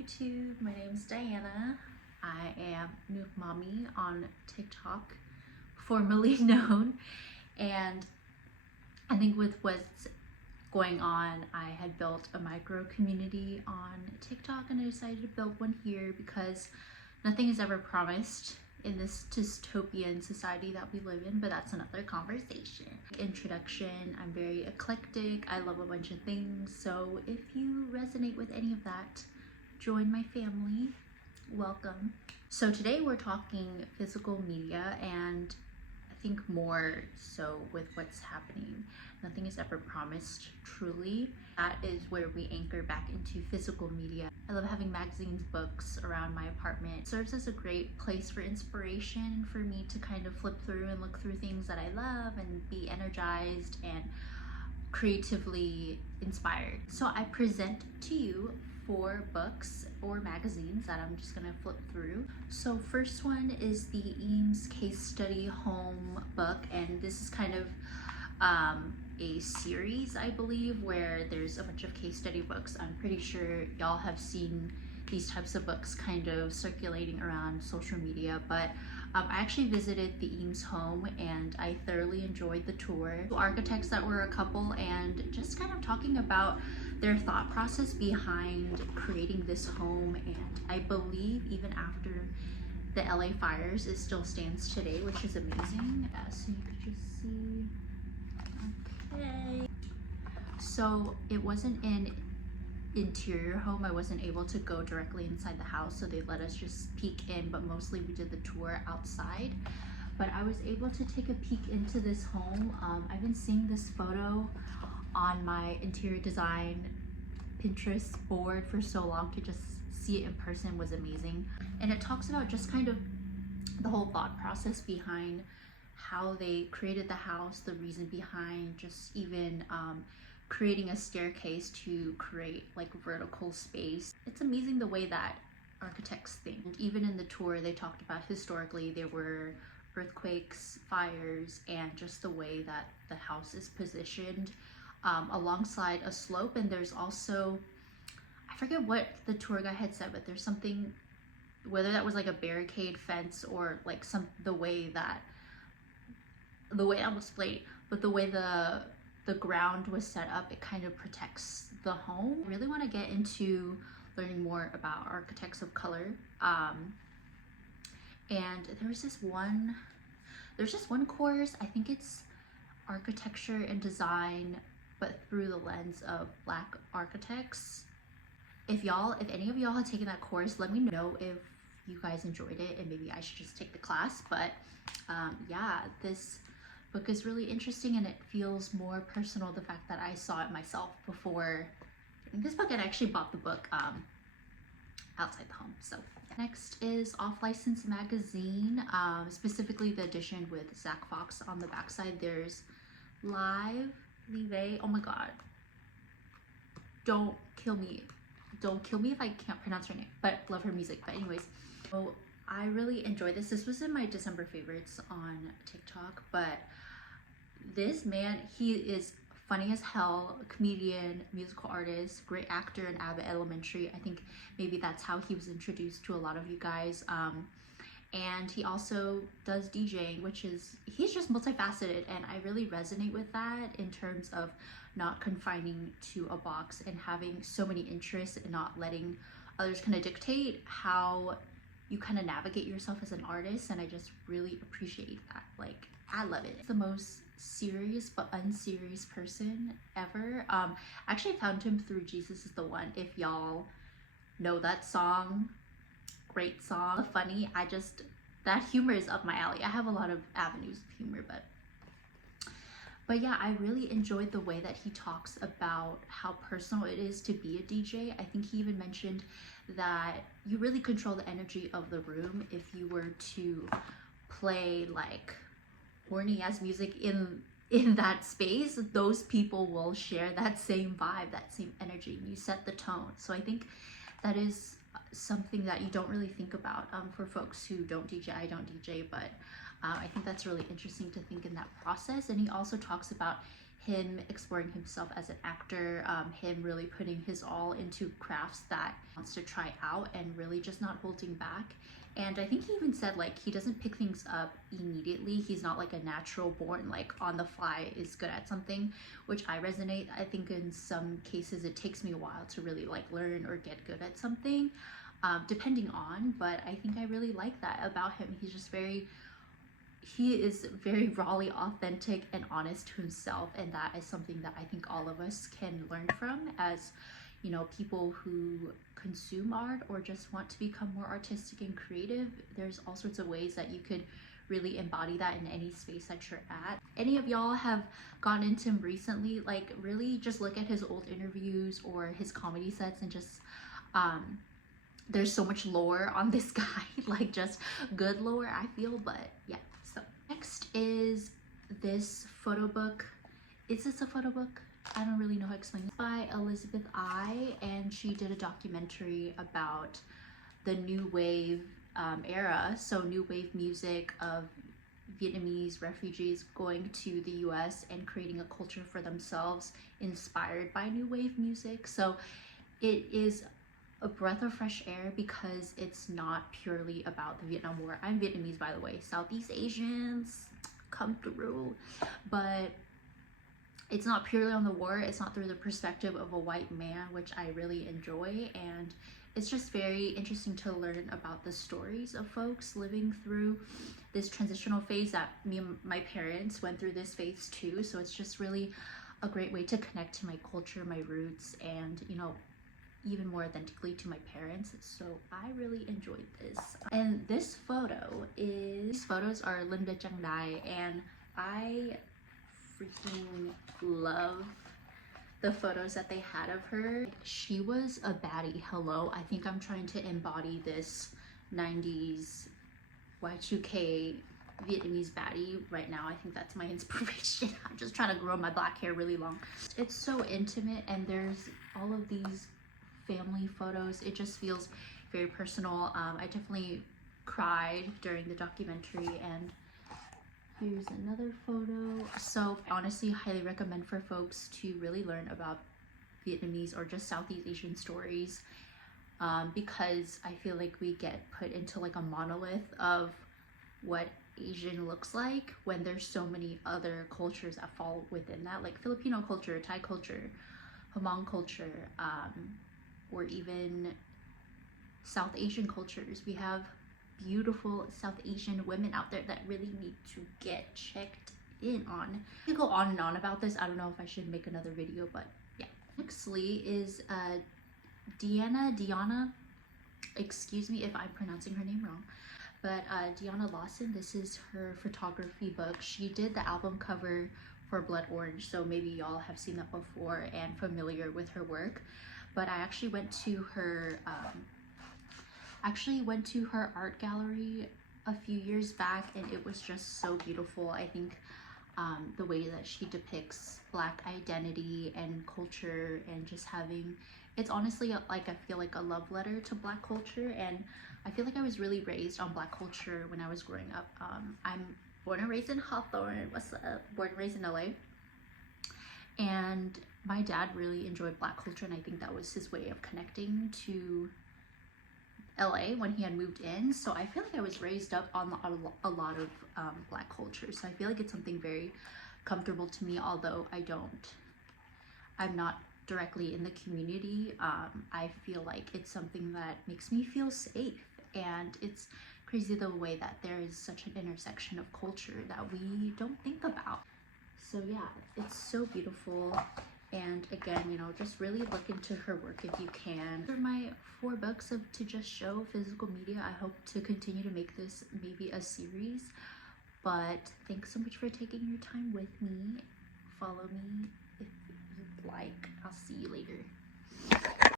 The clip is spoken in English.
YouTube. My name is Diana. I am nuocmami on TikTok, formerly known. And I think with what's going on, I had built a micro community on TikTok and I decided to build one here because nothing is ever promised in this dystopian society that we live in, but that's another conversation. Introduction, I'm very eclectic. I love a bunch of things. So if you resonate with any of that, join my family. Welcome. So today we're talking physical media, and I think more so with what's happening. Nothing is ever promised, truly. That is where we anchor back into physical media. I love having magazines, books around my apartment. It serves as a great place for inspiration for me to kind of flip through and look through things that I love and be energized and creatively inspired. So I present to you 4 books or magazines that I'm just gonna flip through. So first one is the Eames Case Study Home book, and this is kind of a series, I believe, where there's a bunch of case study books. I'm pretty sure y'all have seen these types of books kind of circulating around social media, but I actually visited the Eames home and I thoroughly enjoyed the tour. The architects that were a couple, and just kind of talking about their thought process behind creating this home. And I believe even after the LA fires, it still stands today, which is amazing. So you could just see. Okay. So it wasn't an interior home. I wasn't able to go directly inside the house, so they let us just peek in, but mostly we did the tour outside. But I was able to take a peek into this home. I've been seeing this photo on my interior design Pinterest board for so long. To just see it in person was amazing. And it talks about just kind of the whole thought process behind how they created the house, the reason behind just even creating a staircase to create like vertical space. It's amazing the way that architects think. And even in the tour, they talked about historically there were earthquakes, fires, and just the way that the house is positioned alongside a slope. And there's also, I forget what the tour guide had said, but there's something, whether that was like a barricade fence or like the way that was played, but the way the ground was set up, it kind of protects the home. I really want to get into learning more about architects of color. And there's just one course, I think it's architecture and design, but through the lens of Black architects. If any of y'all had taken that course, let me know if you guys enjoyed it and maybe I should just take the class. But yeah, this book is really interesting and it feels more personal, the fact that I saw it myself before this book, and I actually bought the book outside the home. So next is Off License magazine, specifically the edition with Zach Fox. On the backside there's Live, oh my god, don't kill me if I can't pronounce her name, but love her music. But anyways, so I really enjoyed this. This was in my December favorites on TikTok, but this man, he is funny as hell, comedian, musical artist, great actor in Abbott Elementary. I think maybe that's how he was introduced to a lot of you guys. And he also does DJing, he's just multifaceted, and I really resonate with that in terms of not confining to a box and having so many interests and not letting others kind of dictate how you kind of navigate yourself as an artist. And I just really appreciate that. Like, I love it. It's the most serious but unserious person ever. I actually found him through Jesus Is the One. If y'all know that song, great song, funny. That humor is up my alley. I have a lot of avenues of humor, but yeah, I really enjoyed the way that he talks about how personal it is to be a DJ. I think he even mentioned that you really control the energy of the room. If you were to play like horny ass music in that space, those people will share that same vibe, that same energy, and you set the tone. So I think that is something that you don't really think about for folks who don't DJ. I don't DJ, but I think that's really interesting to think in that process. And he also talks about him exploring himself as an actor, him really putting his all into crafts that he wants to try out and really just not holding back. And I think he even said like he doesn't pick things up immediately. He's not like a natural born like on the fly is good at something, which I resonate. I think in some cases it takes me a while to really like learn or get good at something, depending on, but I think I really like that about him. He is very rawly authentic and honest to himself, and that is something that I think all of us can learn from as, you know, people who consume art or just want to become more artistic and creative. There's all sorts of ways that you could really embody that in any space that you're at. Any of y'all have gone into him recently, like really just look at his old interviews or his comedy sets and just there's so much lore on this guy, like just good lore I feel. But yeah, so next is this photo book. Is this a photo book? I don't really know how to explain it. By Elizabeth I, and she did a documentary about the new wave era, so new wave music of Vietnamese refugees going to the US and creating a culture for themselves inspired by new wave music. So it is a breath of fresh air because it's not purely about the Vietnam War. I'm Vietnamese, by the way. Southeast Asians come through, but it's not purely on the war. It's not through the perspective of a white man, which I really enjoy, and it's just very interesting to learn about the stories of folks living through this transitional phase that me and my parents went through this phase too. So it's just really a great way to connect to my culture, my roots, and, you know, even more authentically to my parents. So I really enjoyed this. And these photos are Linda Chiang Dai, and I freaking love the photos that they had of her. She was a baddie. Hello, I think I'm trying to embody this 90s Y2K Vietnamese baddie right now. I think that's my inspiration. I'm just trying to grow my black hair really long. It's so intimate, and there's all of these family photos. It just feels very personal. I definitely cried during the documentary, and here's another photo. So I honestly highly recommend for folks to really learn about Vietnamese or just Southeast Asian stories, because I feel like we get put into like a monolith of what Asian looks like when there's so many other cultures that fall within that, like Filipino culture, Thai culture, Hmong culture, or even South Asian cultures. We have beautiful South Asian women out there that really need to get checked in on. I can go on and on about this. I don't know if I should make another video, but yeah. Nextly is Diana, excuse me if I'm pronouncing her name wrong, but Diana Lawson. This is her photography book. She did the album cover for Blood Orange, so maybe y'all have seen that before and familiar with her work. But I actually went to her art gallery a few years back, and it was just so beautiful. I think the way that she depicts Black identity and culture, and just having, it's honestly like I feel like a love letter to Black culture, and I feel like I was really raised on Black culture when I was growing up. I'm born and raised in Hawthorne. What's up? Born and raised in LA, and my dad really enjoyed Black culture, and I think that was his way of connecting to LA when he had moved in. So I feel like I was raised up on a lot of Black culture, so I feel like it's something very comfortable to me, although I'm not directly in the community. I feel like it's something that makes me feel safe, and it's crazy the way that there is such an intersection of culture that we don't think about. So yeah, it's so beautiful. And again, you know, just really look into her work if you can. For my 4 books to just show physical media, I hope to continue to make this maybe a series. But thanks so much for taking your time with me. Follow me if you'd like. I'll see you later.